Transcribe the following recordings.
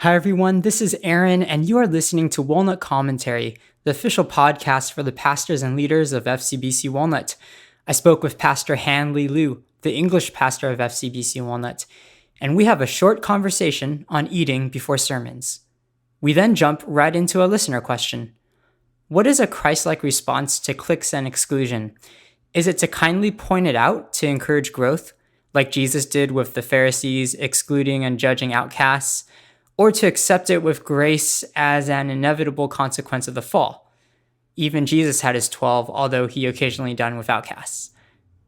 Hi, everyone. This is Aaron, and you are listening to Walnut Commentary, the official podcast for the pastors and leaders of FCBC Walnut. I spoke with Pastor Hanley Liu, the English pastor of FCBC Walnut, and we have a short conversation on eating before sermons. We then jump right into a listener question. What is a Christ-like response to cliques and exclusion? Is it to kindly point it out to encourage growth, like Jesus did with the Pharisees excluding and judging outcasts, or to accept it with grace as an inevitable consequence of the fall? Even Jesus had his 12, although he occasionally dined with outcasts.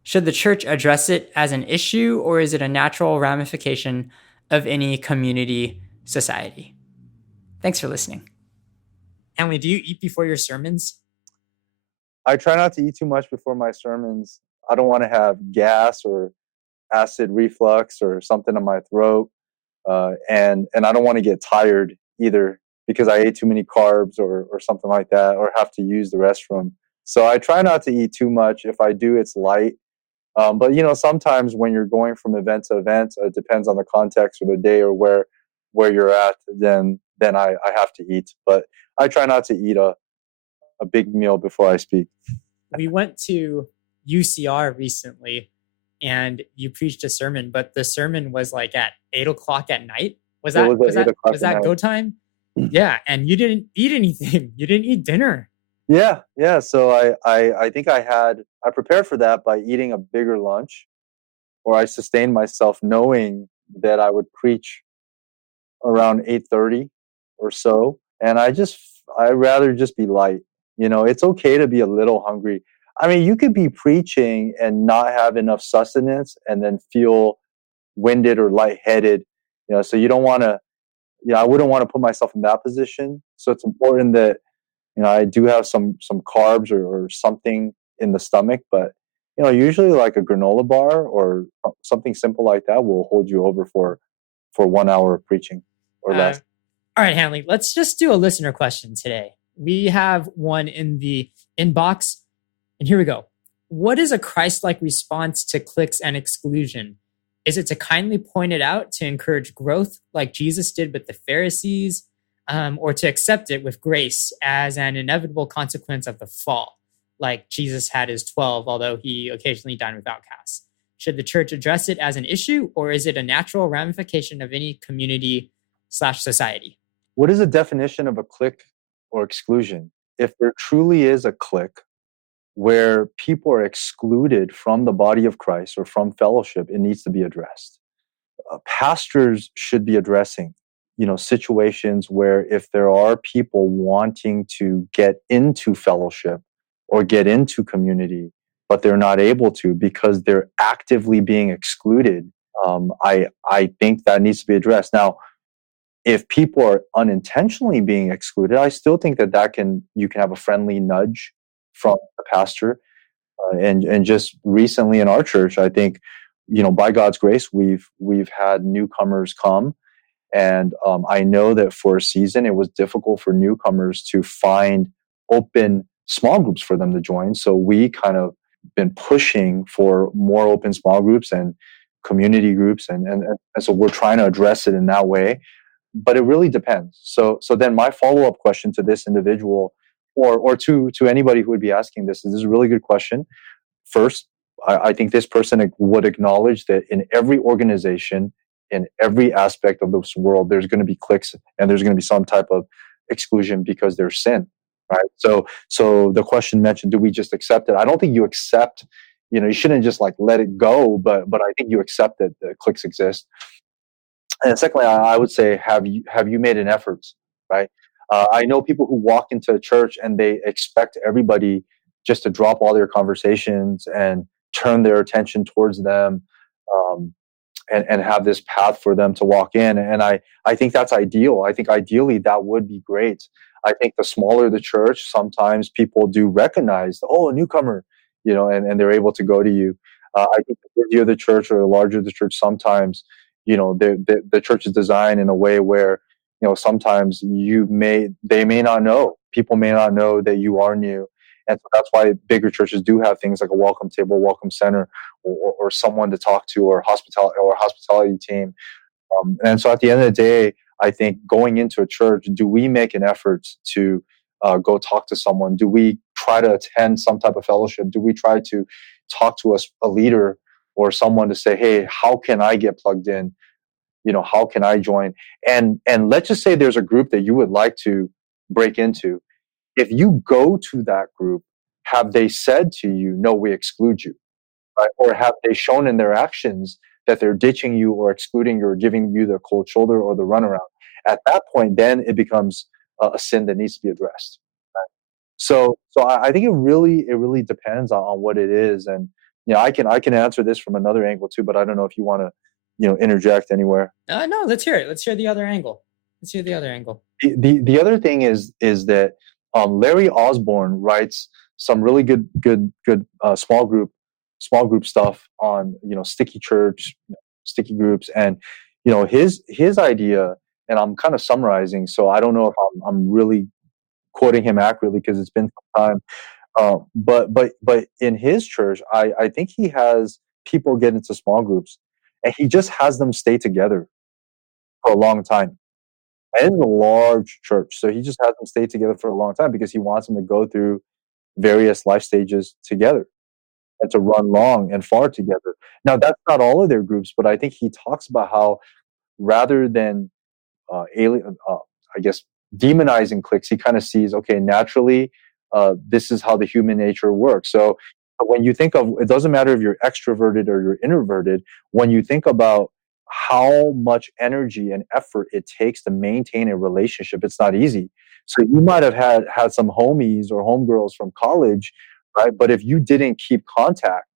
Should the church address it as an issue, or is it a natural ramification of any community society? Thanks for listening. Hanley, do you eat before your sermons? I try not to eat too much before my sermons. I don't want to have gas or acid reflux or something in my throat. And I don't want to get tired either because I ate too many carbs or something like that, or have to use the restroom. So I try not to eat too much. If I do, it's light. But sometimes when you're going from event to event, it depends on the context or the day or where you're at. Then I have to eat. But I try not to eat a big meal before I speak. We went to UCR recently, and you preached a sermon, but the sermon was like at 8:00 at night. Was that go time? Yeah, and you didn't eat anything. You didn't eat dinner. Yeah. So I think I prepared for that by eating a bigger lunch, or I sustained myself knowing that I would preach around 8:30 or so, and I'd rather just be light. It's okay to be a little hungry. I mean, you could be preaching and not have enough sustenance and then feel winded or lightheaded. So you don't want to. I wouldn't want to put myself in that position. So it's important that I do have some carbs or something in the stomach, but usually like a granola bar or something simple like that will hold you over for 1 hour of preaching or less. All right, Hanley, let's just do a listener question today. We have one in the inbox, and here we go. What is a Christ-like response to cliques and exclusion? Is it to kindly point it out to encourage growth like Jesus did with the Pharisees, or to accept it with grace as an inevitable consequence of the fall, like Jesus had his 12, although he occasionally dined with outcasts? Should the church address it as an issue, or is it a natural ramification of any community/society? What is the definition of a clique or exclusion? If there truly is a clique where people are excluded from the body of Christ or from fellowship, it needs to be addressed. Pastors should be addressing, situations where if there are people wanting to get into fellowship or get into community, but they're not able to because they're actively being excluded, I think that needs to be addressed. Now, if people are unintentionally being excluded, I still think that you can have a friendly nudge from the pastor. And just recently in our church, I think, by God's grace, we've had newcomers come. And I know that for a season, it was difficult for newcomers to find open small groups for them to join. So we kind of been pushing for more open small groups and community groups. And so we're trying to address it in that way. But it really depends. So then my follow-up question to this individual or to anybody who would be asking this is a really good question. First, I think this person would acknowledge that in every organization, in every aspect of this world, there's going to be cliques and there's going to be some type of exclusion because there's sin, right? So the question mentioned, do we just accept it? I don't think you accept, you shouldn't just like let it go, but I think you accept that the cliques exist. And secondly, I would say, have you made an effort, right? I know people who walk into a church and they expect everybody just to drop all their conversations and turn their attention towards them, and have this path for them to walk in. And I think that's ideal. I think ideally that would be great. I think the smaller the church, sometimes people do recognize, oh, a newcomer, and they're able to go to you. I think the bigger the church or the larger the church, sometimes, the church is designed in a way where, sometimes they may not know, people may not know that you are new. And so that's why bigger churches do have things like a welcome table, welcome center, or someone to talk to, or hospitality team. And so at the end of the day, I think going into a church, do we make an effort to go talk to someone? Do we try to attend some type of fellowship? Do we try to talk to a leader or someone to say, hey, how can I get plugged in? How can I join? And let's just say there's a group that you would like to break into. If you go to that group, have they said to you, no, we exclude you, right? Or have they shown in their actions that they're ditching you or excluding you or giving you the cold shoulder or the runaround? At that point, then it becomes a sin that needs to be addressed. Right? So I think it really depends on what it is, and I can answer this from another angle too, but I don't know if you want to interject anywhere. No, let's hear it. Let's hear the other angle. Let's hear the other angle. The other thing is that Larry Osborne writes some really good small group stuff on sticky church, sticky groups, and his idea. And I'm kind of summarizing, so I don't know if I'm really quoting him accurately because it's been some time. But in his church, I think he has people get into small groups, and he just has them stay together for a long time. And it's a large church, so he just has them stay together for a long time because he wants them to go through various life stages together and to run long and far together. Now, that's not all of their groups, but I think he talks about how rather than alien, I guess, demonizing cliques, he kind of sees, okay, naturally, this is how the human nature works. So when you think of, it doesn't matter if you're extroverted or you're introverted, when you think about how much energy and effort it takes to maintain a relationship, it's not easy. So you might have had some homies or homegirls from college, right? But if you didn't keep contact,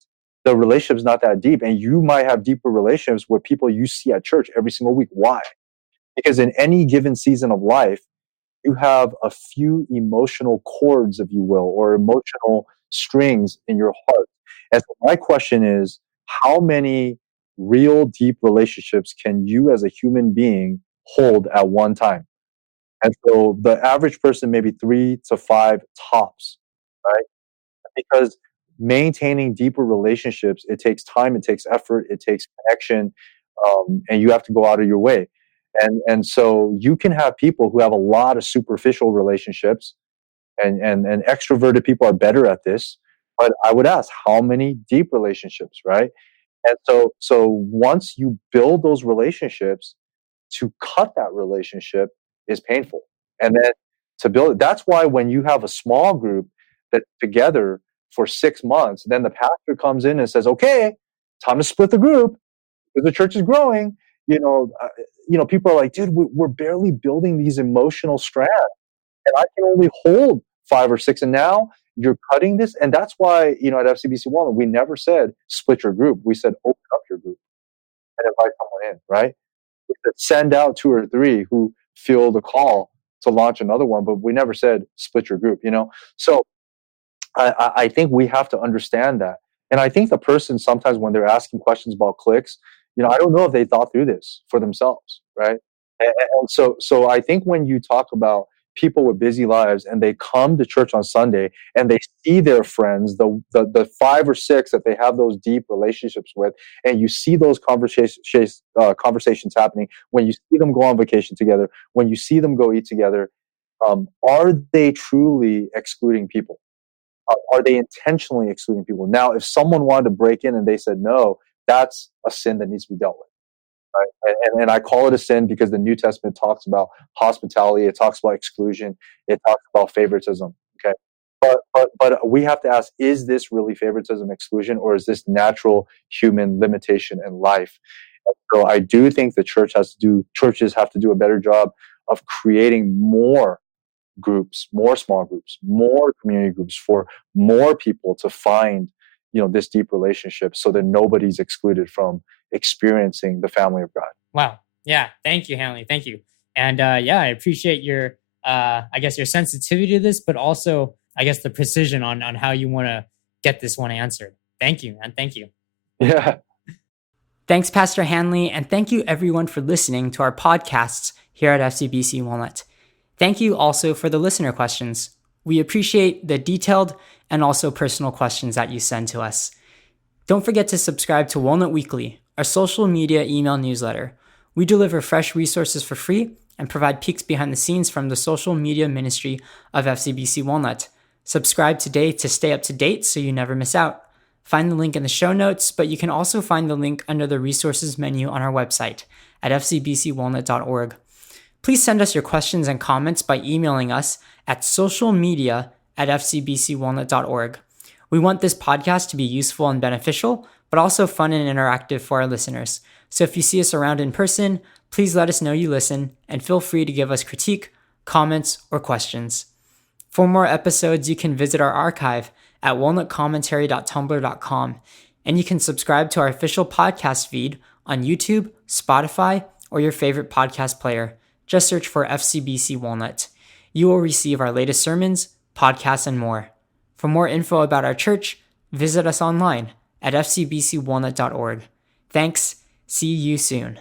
the relationship's not that deep, and you might have deeper relationships with people you see at church every single week. Why? Because in any given season of life, you have a few emotional chords, if you will, or emotional strings in your heart. And so my question is, how many real deep relationships can you as a human being hold at one time? And so the average person, maybe 3 to 5 tops, right? Because maintaining deeper relationships, it takes time, it takes effort, it takes connection, and you have to go out of your way. And so you can have people who have a lot of superficial relationships, and extroverted people are better at this. But I would ask, how many deep relationships, right? And so once you build those relationships, to cut that relationship is painful. And then to build it, that's why when you have a small group that's together for 6 months, then the pastor comes in and says, okay, time to split the group because the church is growing. People are like, dude, we're barely building these emotional strands, and I can only hold 5 or 6, and now you're cutting this. And that's why, at FCBC Walnut, we never said split your group. We said open up your group and invite someone in, right? We said send out 2 or 3 who feel the call to launch another one, but we never said split your group, So I think we have to understand that. And I think the person sometimes when they're asking questions about cliques, I don't know if they thought through this for themselves, right? And so I think when you talk about people with busy lives and they come to church on Sunday and they see their friends, the 5 or 6 that they have those deep relationships with, and you see those conversations happening, when you see them go on vacation together, when you see them go eat together, are they truly excluding people? Are they intentionally excluding people? Now, if someone wanted to break in and they said no, that's a sin that needs to be dealt with. Right? And I call it a sin because the New Testament talks about hospitality, it talks about exclusion, it talks about favoritism. Okay, but we have to ask: is this really favoritism, exclusion, or is this natural human limitation in life? And so I do think the churches have to do a better job of creating more groups, more small groups, more community groups for more people to find, this deep relationship so that nobody's excluded from experiencing the family of God. Wow. Yeah. Thank you, Hanley. Thank you. And I appreciate your, I guess, your sensitivity to this, but also, I guess, the precision on how you want to get this one answered. Thank you, man. Thank you. Yeah. Thanks, Pastor Hanley. And thank you, everyone, for listening to our podcasts here at FCBC Walnut. Thank you also for the listener questions. We appreciate the detailed and also personal questions that you send to us. Don't forget to subscribe to Walnut Weekly, our social media email newsletter. We deliver fresh resources for free and provide peeks behind the scenes from the social media ministry of FCBC Walnut. Subscribe today to stay up to date so you never miss out. Find the link in the show notes, but you can also find the link under the resources menu on our website at fcbcwalnut.org. Please send us your questions and comments by emailing us at socialmedia@fcbcwalnut.org. We want this podcast to be useful and beneficial, but also fun and interactive for our listeners. So if you see us around in person, please let us know you listen and feel free to give us critique, comments, or questions. For more episodes, you can visit our archive at walnutcommentary.tumblr.com, and you can subscribe to our official podcast feed on YouTube, Spotify, or your favorite podcast player. Just search for FCBC Walnut. You will receive our latest sermons, podcasts, and more. For more info about our church, visit us online at fcbcwalnut.org. Thanks. See you soon.